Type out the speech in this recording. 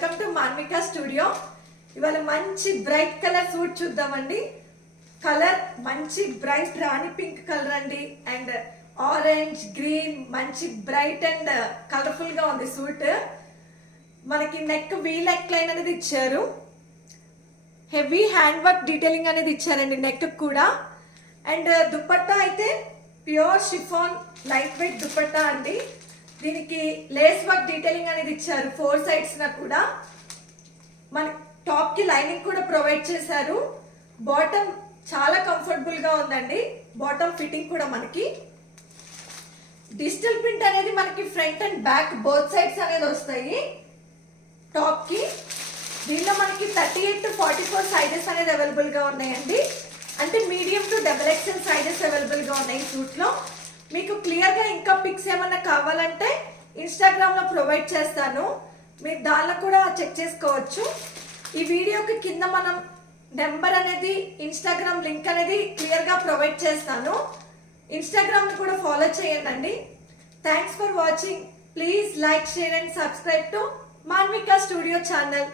Welcome to Manvika studio. ఇవాళ మంచి bright colour suit చూద్దామండి. కలర్ మంచి బ్రైట్ రాణి పింక్ కలర్ అండి, అండ్ ఆరెంజ్ గ్రీన్ మంచి బ్రైట్ అండ్ కలర్ఫుల్ గా ఉంది సూట్. మనకి నెక్ వీ నెక్ లైన్ అనేది ఇచ్చారు, హెవీ హ్యాండ్ వర్క్ డీటెయిలింగ్ అనేది ఇచ్చారండి నెక్ కూడా. అండ్ దుపట్టా అయితే pure chiffon light weight dupatta అండి. దీనికి లేస్ వర్క్ డీటెయిలింగ్ అనేది ఇచ్చారు 4 సైడ్స్ నా కూడా. మన టాప్ కి లైనింగ్ కూడా ప్రొవైడ్ చేశారు. బాటమ్ చాలా కంఫర్టబుల్ గా ఉందండి. బాటమ్ ఫిట్టింగ్ కూడా మనకి డిజిటల్ ప్రింట్ అనేది మనకి front and back both sides అనేది వస్తాయి టాప్ కి. దీనిలో మనకి 38 to 44 సైజెస్ అనేది అవైలబుల్ గా ఉన్నాయండి. అంటే medium to XXL sizes available గా ఉన్నాయి సూట్ లో. మీకు క్లియర్ గా ఇంకా పిక్స్ ఏమన్నా కావాలంటే ఇన్స్టాగ్రామ్ లో ప్రొవైడ్ చేస్తాను, మీరు దానిలో కూడా చెక్ చేసుకోవచ్చు. ఈ వీడియోకి కింద మనం నెంబర్ అనేది ఇన్స్టాగ్రామ్ లింక్ అనేది క్లియర్ గా ప్రొవైడ్ చేస్తాను. ఇన్స్టాగ్రామ్ ని కూడా ఫాలో చేయండి. Thanks for watching. Please like, share and subscribe to Manvika studio channel.